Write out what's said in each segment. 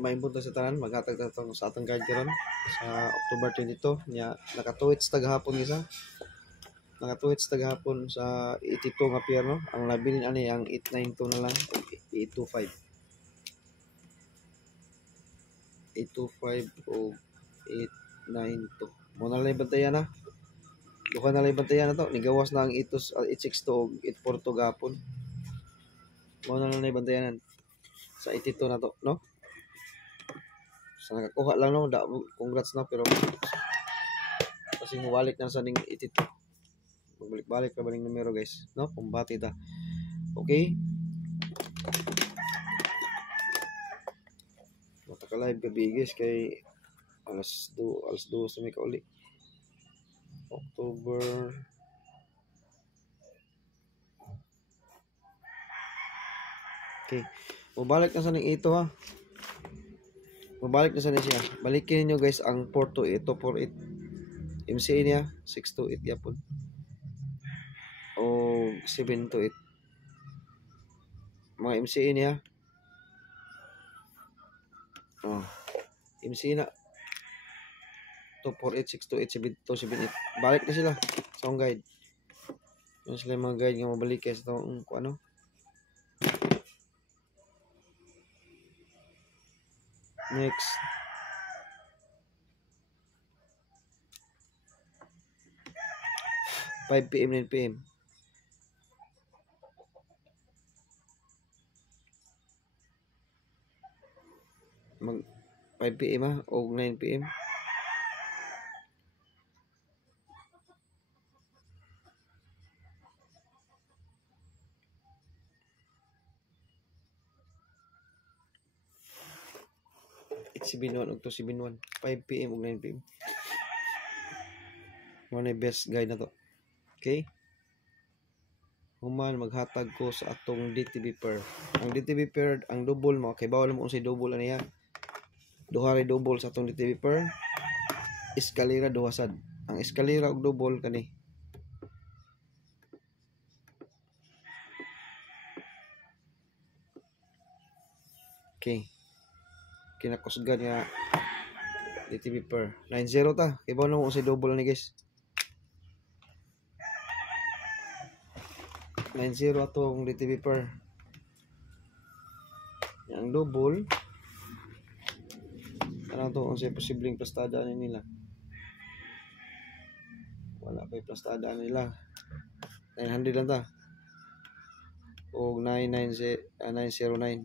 maimbot sa tanan maghatag ta sa atong guide karon sa October 22 nya nakatuwits taghapon isa. Nakatuwits taghapon sa 82 nga pier no. Ang labilin ani ang 892 na lang, 825. 825 o 892. Mo na lang bantayan na. Duha na lang bantayan na to. Nigawas na ang 862 o 842 gapon. Mo na lang bantayanan sa 82 na to, no? Sa nakakuha lang no, congrats na pero kasi mabalik na sa ning 82. Magbalik-balik pa ba ning numero guys, no? Kumbati ta. Okay? Mataka-live gabi guys kay alas 2 sa may kauli. October okay. Mabalik na sa ning ito ha. Mabalik na sa niya. Balikin niyo guys ang 428 to 48. MCA niya 628 yapon. O 728. Mga MCA niya. Oh. MCA na 248 628 728. Balik na sila sa akong guide. Yung sila mga guide nga mabalik sa itong ano. Next. PM 9 PM. Mag 5 PM ha o 9 PM. It's 7-1 ug 2-7-1. 5 PM ug 9 PM. Mo na best guide na to. Okay? Human maghatag ko sa atong DTB per. Ang DTB per ang double mo kay bawal mo unsay double ani ha. Duha ray double sa atong DTB per. Eskalera duha sad. Ang eskalera ug double kani. Okay. Kinakusgan nga DTB per 90 ta. Kay bawal mo unsay double ani guys. 90 atong DTB per. Yang double ano to unsay posibleng plastada nila. Wala pa plastada nila. 900 lang ta. O 909.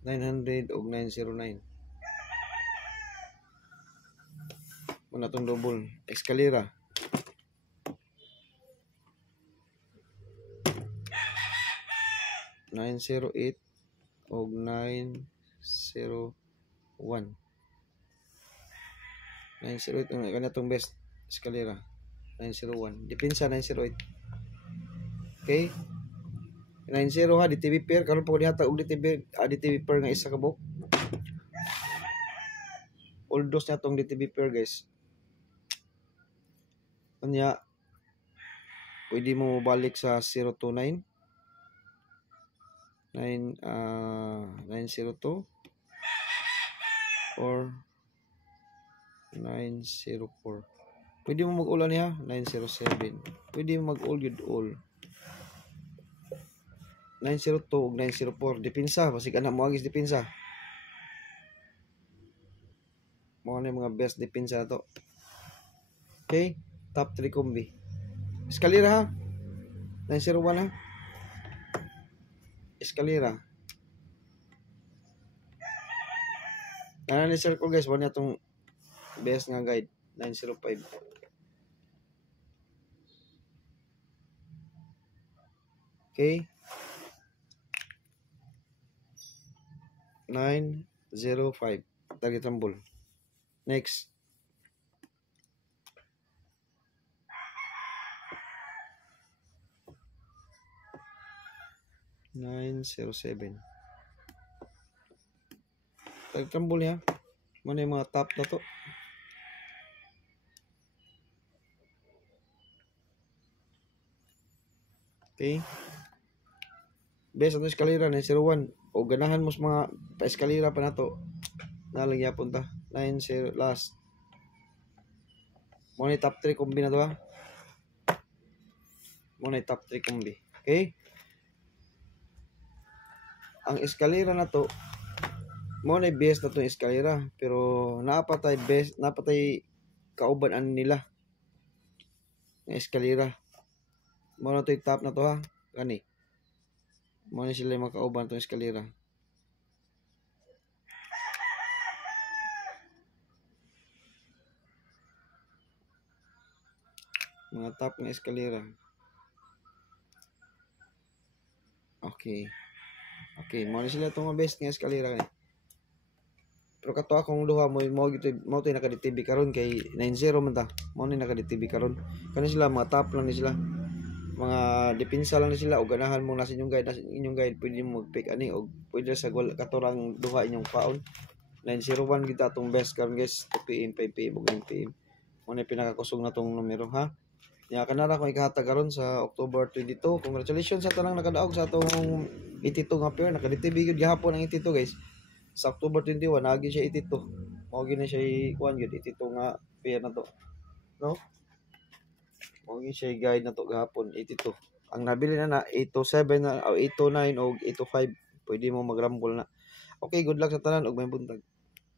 900 o 909. Muna itong double. Eskalera. $908 o 901. 908 ang kanatong best eskalera. 901. Depensa 908. Okay? 90 ha DTB pair karon po dihatag og DTB pair nga isa ka buok. All dos na tong DTB pair guys. Kanya pwede mo balik sa 029 902 or 904. Pwede mo mag-all niya 907. Pwede mo mag-all yun all. 902 ug 904 depensa basig anak mo agis depensa. Mo na mga best depensa to. Okay, top 3 kombi. Eskalera ha. 901 ha. Eskalera. Ni circle guys, wala itong best nga guide 905. Okay. 905. Target rumble. Next. $907. Target rumble niya. Mana yung mga top na to. Okay. best ato eskalera 901 o ganahan mo sa mga pa-eskalera pa nato nalagya punta 90 last mo ni top 3 kombi na to ha. Mo ni top 3 kombi. Okay? Ang eskalera na to mo na best na to eskalera pero napatay best napatay kauban an nila ng eskalera. Mo na to top na to ha. Kani. Mo na sila makauban to eskalera. Mga top ng eskalera. Okay. Okay, mo na sila itong best nga eskalera kani. Pero kato akong duha mo mo to naka-DTV karon kay 90 man ta. Mo ni naka-DTV karon. Kani sila mga top lang ni sila. Mga depensa lang ni sila o ganahan mo na sa inyong guide pwede mo mag-pick ani o pwede sa katorang duha inyong paon. 901 kita atong best karon guys 2 PM 5 PM ug 9 PM. Mo ni pinakakusog na tong numero ha. Ya kanara ko ikahatag karon sa October 22. Congratulations sa tanang nakadaog sa atong 82 nga pair. Naka-DTV gyud gihapon ang 82 guys. Sa October 21 nagi siya 82. Mao gini siya kuan gyud 82 nga pair na to. No? Mao gini siya guide na to gahapon 82. Ang nabili na 827 na o 829 o 825 pwede mo mag-rumble na. Okay, good luck sa tanan ug may buntag.